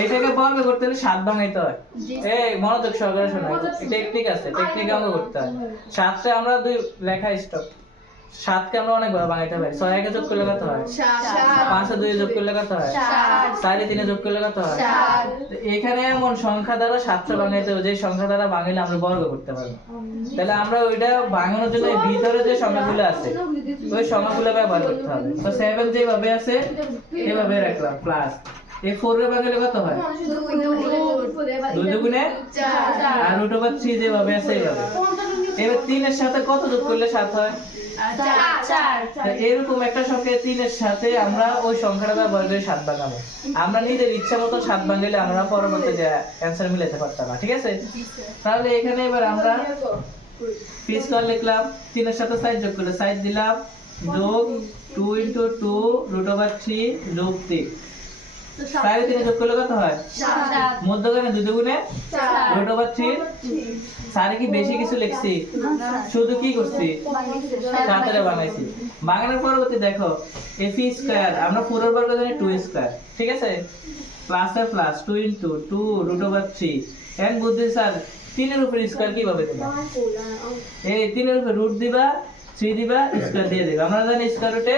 এইটাকে বর্গ করতে হলে 7 ভাঙাইতে হয়। এই মনোযোগ সহকারে শোনো, টেকনিক আছে, টেকনিক অঙ্ক করতে হয়। 7 তে আমরা 2 লেখা স্টপ। 7 কে আমরা অনেকবার ভাঙাইতে পারি। 6 এ যোগ করলে কত হয়? 7। 5 এ 2 যোগ করলে কত হয়? 7। 4 এ 3 যোগ করলে কত হয়? 7। তো এখানে এমন সংখ্যা দ্বারা 700 ভাঙাইতে হবে যে সংখ্যা দ্বারা ভাঙলে আমরা বর্গ করতে পারবো। তাহলে আমরা ওইটা ভাঙানোর জন্য এই ভিতরে যে সংখ্যাগুলো আছে ওই সংখ্যাগুলো ব্যবহার করতে হবে। তো 7 যেভাবে আছে এভাবে রাখলাম প্লাস এই 4 এর ভাঙলে কত হয়? 2 দুগুণে 4 আর √3 যেভাবে আছে এইভাবে। এবার 3 এর সাথে কত যোগ করলে 7 হয়? 4। এরকম একটা সংখ্যা 3 এর সাথে আমরা ওই সংখ্যাটা ব্যবহার করে 7 ভাঙাবো। আমরা নিজের ইচ্ছা মতো 7 ভাঙলে আমরা পরবর্তীতে অ্যানসার মিলাতে পারতাম না, ঠিক আছে? তাহলে এখানে এবার আমরা পি স্কয়ার লিখলাম, 3 এর সাথে 4 যোগ করলে 4 দিলাম যোগ 2 * 2 √3 যোগ 3। 4 এ 3 যোগ করলে কত হয়? 7। মধ্যখানে 2 দুগুণে 4 √3। 4 কি বেশি কিছু লিখছি? শুধু কি করছি? 7 এর বানাইছি। বানানোর পরবর্তী দেখো f স্কয়ার আমরা পুরো বর্গ জানি 2 স্কয়ার, ঠিক আছে? প্লাস এর প্লাস 2 * 2 √3 এন্ড বুদ্ধি স্যার 3 এর উপর স্কয়ার কিভাবে দিবা? এই 3 এর উপর রুট দিবা, 3 দিবা, স্কয়ার দিয়ে দিবা। আমরা জানি স্কয়ার রুটে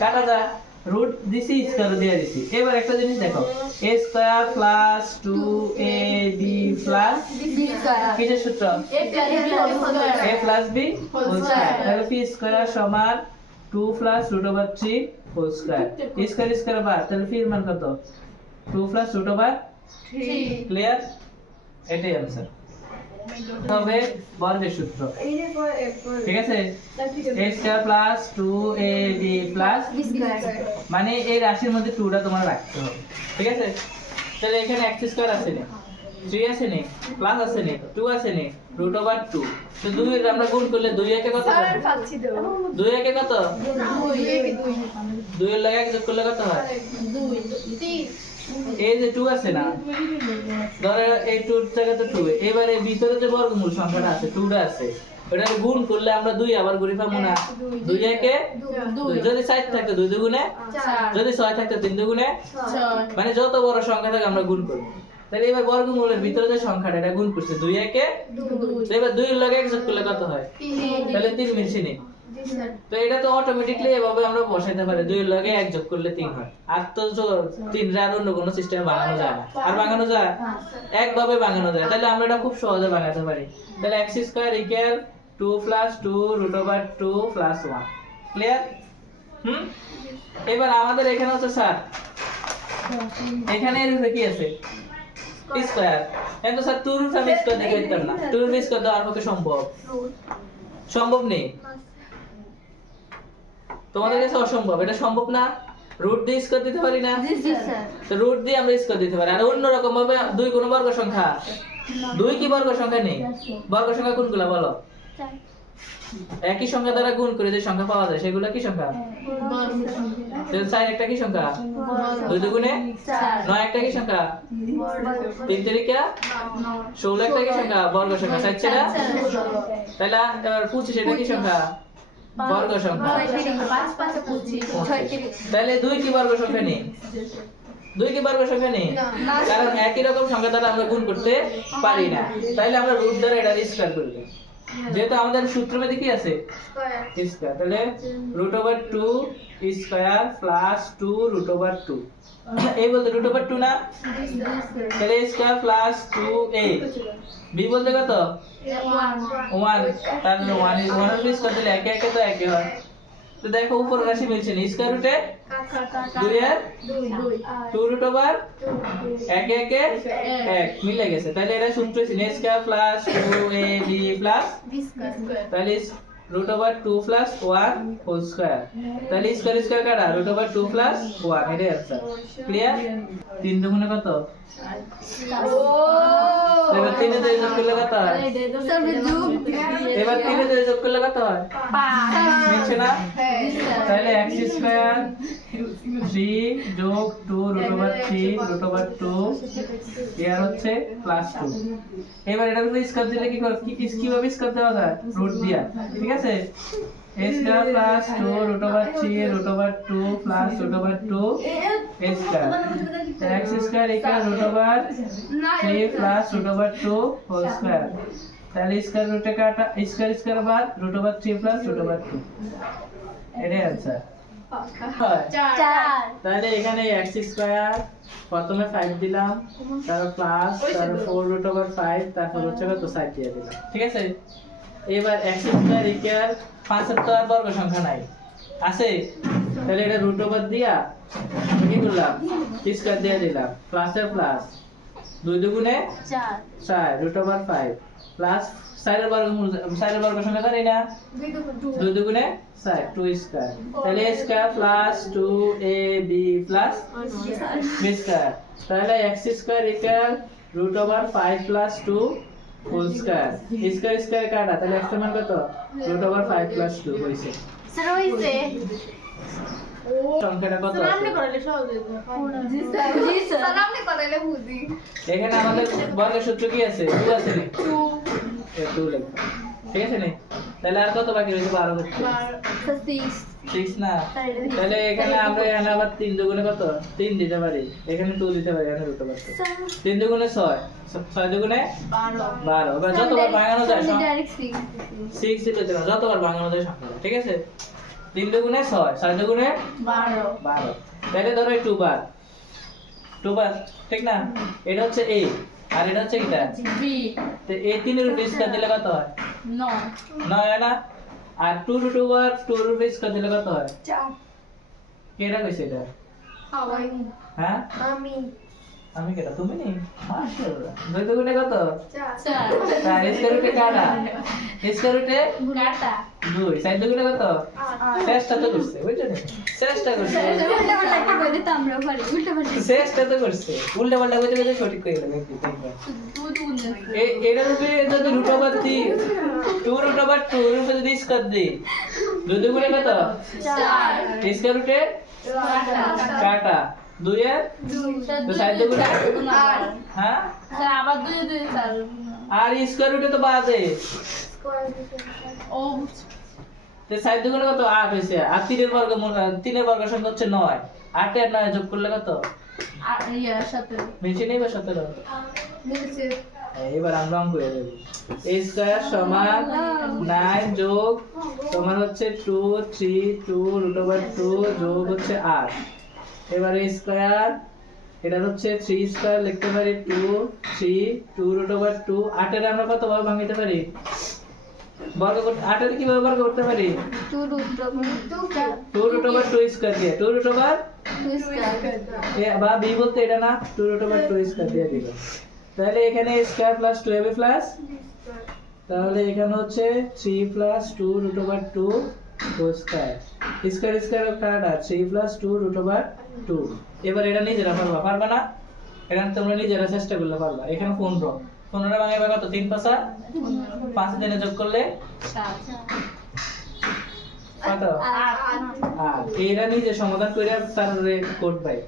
কাটা যায়, রুট দিছি স্কয়ার দিয়ে দিছি। এবার একটা জিনিস দেখো a square plus 2ab plus b square কিসের সূত্র? a plus b whole square. তাহলে p স্কয়ার সমান 2 plus √3 whole square. Square square বাদ, তাহলে p এর মান কত? 2 প্লাস √3। ক্লিয়ার? এটাই आंसर হবে বর্গের সূত্র, ঠিক আছে? a square plus 2ab plus b square, মানে এই রাশির মধ্যে 2 টা তোমার রাখতে হবে, ঠিক আছে? তাহলে এখানে x স্কয়ার আছে না, 3 আছে না, প্লাস আছে না, 2 আছে না, √2। তো 2 এর আমরা গুণ করলে 2 একে কত? স্যার পাচ্ছি তো 2 একে কত? 2 এর লগে 1 যোগ করলে কত হয়? 2 3। এই যে 2 আছে না, ধরে এই 2 থেকে তো 2, এবারে ভিতরে যে বর্গমূল সংখ্যাটা আছে 2 টা আছে, ওটা গুণ করলে আমরা 2 আবার গুণ পাবো না। 2 একে 2, যদি 4 থাকে 2 দুগুণে 4, যদি 6 থাকে 3 দুগুণে 6, মানে যত বড় সংখ্যা থাকে আমরা গুণ করব। তাহলে এবার বর্গমূলের ভিতরে যে সংখ্যাটা এটা গুণ করছে 2 একে 2, এবার 2 এর লগে 1 যোগ করলে কত হয়? 3। তাহলে 3 মিলছে নি? তো এটা তো অটোমেটিক্যালি এভাবে আমরা বসাইতে পারি, 2 এর লগে 1 যোগ করলে 3 হয়। আর তো 3 এর অন্য কোনো সিস্টেমে বানানো যায় না। আর বানানো যায় একভাবে বানানো যায়। তাহলে আমরা এটা খুব সহজে বানাতে পারি। তাহলে x square equal 2 plus 2 √2 plus 1। Clear? এবার আমাদের এখানে হচ্ছে স্যার এখানে এর উপরে কি আছে? স্কয়ার। কিন্তু স্যার 2 রুট আমি স্কয়ার দেখে দিতাম না। 2 রুট স্কয়ার দেওয়ার পক্ষে সম্ভব? সম্ভব নেই। তোমাদের কাছে অসম্ভব, এটা সম্ভব না? রুট দিয়ে স্কয়ার দিতে পারি না? জি জি স্যার। তো রুট দিয়ে আমরা স্কয়ার দিতে পারি। আর অন্য রকম ভাবে 2 কোন বর্গ সংখ্যা? 2 কি বর্গ সংখ্যা নেই? বর্গ সংখ্যা কোনগুলো বলো? 4। একই সংখ্যা দ্বারা গুণ করে যে সংখ্যা পাওয়া যায় সেগুলো কি সংখ্যা? বর্গ সংখ্যা। তাহলে 4 একটা কি সংখ্যা? 2 দুগুণে 4। 9 একটা কি সংখ্যা? বর্গ। 3 তিরিকা 9। 16 একটা কি সংখ্যা? বর্গ সংখ্যা। 4 ছেড়া? তাহলে এবার 25 এটা কি সংখ্যা? বর্গ সংখ্যা। 5 5 25 36। তাহলে 2 কি বর্গ সংখ্যা নেই? 2 কি বর্গ সংখ্যা নেই? কারণ একই রকম সংখ্যা দ্বারা আমরা গুণ করতে পারি না। তাহলে আমরা রুট দ্বারা এটা স্কয়ার করব। যেহেতু আমাদের সূত্রের মধ্যে কি আছে? স্কয়ার। তাহলে √2 স্কয়ার প্লাস 2 √2। এই বলতে √2 না? তাহলে স্কয়ার প্লাস 2a। b বলতে কত? 1। তাহলে 1 এর স্কয়ার দিলে একে একে তো একই হয়। তো দেখো উপর রাশি মিলছে না, স্কয়ার রুটে 2 এর 2 √2 একে একে 1 মিলে গেছে। তাহলে এটা সূত্র হচ্ছে a square plus 2ab plus b square. তাহলে √2 প্লাস 1 হোল স্কয়ার। তাহলে স্কয়ার স্কয়ার কাটা √2 প্লাস 1, এটাই आंसर। ক্লিয়ার? 3 দুগুণে কত? এবার 3 এ 2 যোগ করলে কত হয়? এবার 3 এ 2 যোগ করলে কত হয়? 5। মিলছে না? তাহলে x স্কয়ার 3 যোগ 2 √3 √2 এর হচ্ছে প্লাস 2। এবার এটার উপর স্কয়ার দিলে কি কিভাবে স্কয়ার দেওয়া যায়? রুট দিয়া, ঠিক আছে? a square plus 2 root over 3 root over 2 plus root over 2 a square. X square equal root over 3 plus root over 2 whole square. তাহলে স্কয়ার রুটে কাটা স্কয়ার স্কয়ার বাদ root over 3 plus root over 2 এটাই answer হয় 4 তাহলে এখানে x square প্রথমে 5 দিলাম তারপর প্লাস তারপর 4 root over 5 তারপর হচ্ছে কত 60 দিয়ে দিলাম ঠিক আছে এবার x স্কয়ার ইকুয়াল 5 এর তো আর বর্গ সংখ্যা নাই আছে তাহলে এটা রুট ওভার দিয়া কি করলাম স্কয়ার দিয়ে দিলাম প্লাস এর প্লাস 2 দুগুণে 4 4 root over 5 প্লাস 4 এর বর্গ সংখ্যা জানি না 2 দুগুণে 4 2 স্কয়ার তাহলে a square plus 2ab plus b square তাহলে x square equal root over 5 plus 2 whole square square square কাটা তাহলে x এর মান কত root over 5 plus 2 হইছে স্যার হইছে সংখ্যাটা কত স্যার আছে আপনি করালে সহজ হইতো জি স্যার স্যার আপনি করালে বুঝি এখানে আমাদের বর্গের সূত্র কি আছে 2 আছে নি 2 লিখব ঠিক আছে নি তাহলে আর কত বাকি রয়েছে 12 করতে স্যার 6 না তাহলে এখানে আমরা এখানে আবার 3 দুগুণে কত 3 দিতে পারি এখানে 2 দিতে পারি এখানে রুট ওভার 3 দুগুণে 6 6 দুগুণে 12 এবার যতবার ভাঙানো যায় ডাইরেক্ট 6 দিতে দিলাম যতবার ভাঙানো যায় সংখ্যা ঠিক আছে 3 দুগুণে 6 6 দুগুণে 12 তাহলে ধরো 2 বার 2 বার ঠিক না এটা হচ্ছে a আর এটা হচ্ছে এটা বি তো a 3 এর স্কয়ার দিলে কত হয় 9 9 হয় না আর 2 root over 2 root স্কয়ার দিলে কত হয় 4 কেডা কইছে এটা হাওয়াই হ্যাঁ আমি কেডা তুমি নি মাশাআল্লাহ দুই দুগুণে কত 4 4 স্কয়ার রুটে কাটা স্কয়ার রুটে গাটা 2 সাইড দুগুণে কত চেষ্টা তো করছে বুঝছেন চেষ্টা করছে উল্টা পাল্টা কি বলি তো আমরা পারি উল্টা পাল্টা চেষ্টা তো করছে উল্টা পাল্টা কইতে কইতে সঠিক কই গেল এটার উপরে যদি root over the 2 root over 2 এর উপরে যদি স্কয়ার দি দুই দুগুণে কত 4 স্কয়ার রুটে কাটা 2 এর তো সাইড দুগুণে হ্যাঁ স্যার আবার 2 স্যার আর স্কয়ার রুটে তো বাদে ও তো সাইড দুগুণে কত 8 হইছে আর 3 এর বর্গ সংখ্যা হচ্ছে 9 8 আর 9 যোগ করলে কত আর ইয়ার সাথে মিলছে নেই বা 17 এবার আমরা অঙ্ক করে দেব a স্কয়ার সমান 9 যোগ তোমার হচ্ছে 2 3 2 root over 2 যোগ হচ্ছে 8 এবার a স্কয়ার এটা হচ্ছে 3 স্কয়ার লিখতে পারি 2 3 2 root over 2 8 এর আমরা কত ভাবে ভাঙতে পারি বর্গ করতে 8 এর কিভাবে বর্গ করতে পারি 2 2 root over 2 স্কয়ার দিয়ে 2 root over স্কয়ার বা b বলতে এটা না 2 root over 2 স্কয়ার দিয়ে দিল তাহলে এখানে স্কয়ার প্লাস 2ab প্লাস তাহলে এখানে হচ্ছে 3 plus 2 root over 2 whole square square square কাটা 3 প্লাস 2 root over 2 এবার এটা নিজেরা পারবা না এটা তোমরা নিজেরা চেষ্টা করলে পারবা এখানে 15 15 ভাঙাইবা কত 3 পাঁচা 5 দিনে যোগ করলে 7 কত 8 আর এরা নিজে সমাধান করে তারপরে কোড পাই